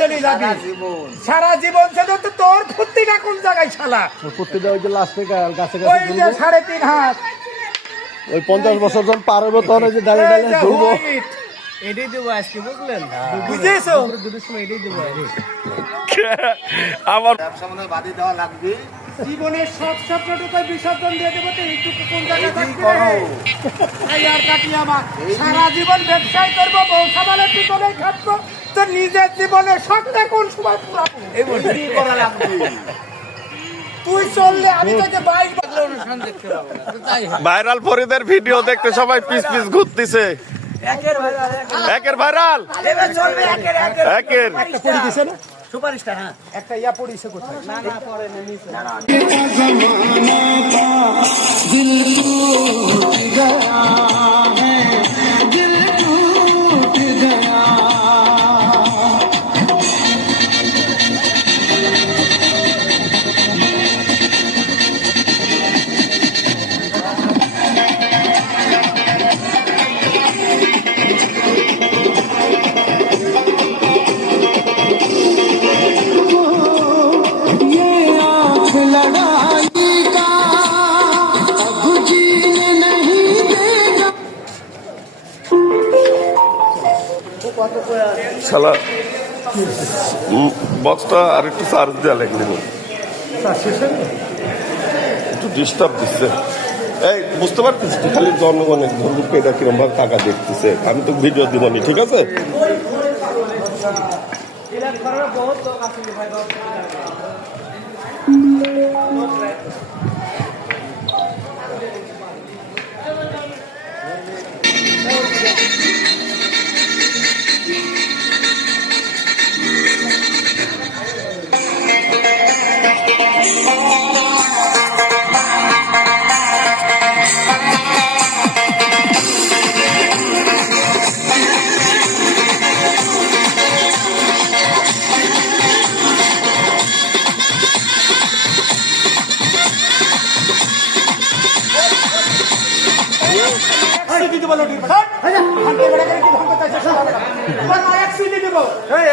চলে যাবি সারা জীবন। সেটা তো তোর ফুর্তিটা কোন জায়গায় শালা? ফুর্তিটা ওই যে লাস্টে গাছে ওই যে 3.5 হাত, ওই 50 বছর যখন পার হবে তখন ওই যে ডালে ডালে ঝুলবো। এটাই দেবো আজকে, বুঝলেন? বুঝেছো? দুটোর সময় এটাই দেবো। আমার জীবনের সব স্বপ্নটুকু বিসর্জন দিয়ে দেবো। তো এইটুকু কোন জায়গায় থাকবে? এই আর কাটি আমার সারা জীবন ব্যবসায় করবো, বউ সামালের পিছনে খাটবো, তো নিজের জীবনের শখটা কোন সময় পুরাবো? করা লাগবে। তুই চললে আমি তোকে বাইক অনুষ্ঠান দেখতে পাবো না, তো তাই হয়। ভাইরাল ফরিদের ভিডিও দেখতে সবাই পিস পিস ঘুরতেছে। একের ভাইরাল এবার চলবে একের একটা পড়ে গেছে না, সুপারস্টার। হ্যাঁ, একটা ইয়া পড়েছে কোথায়? না না, পরে না, নিচে। শালা বক্সটা আর একটু চার্জ দেওয়া লাগবে, একটু ডিস্টার্ব দিচ্ছে। এই বুঝতে পারছিস তুই খালি জনগণের ধরুক এটা কিরম ভাবে টাকা দেখতেছে। আমি তো ভিডিও দিব নি, ঠিক আছে?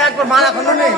একবার মারা খন্ড নেই।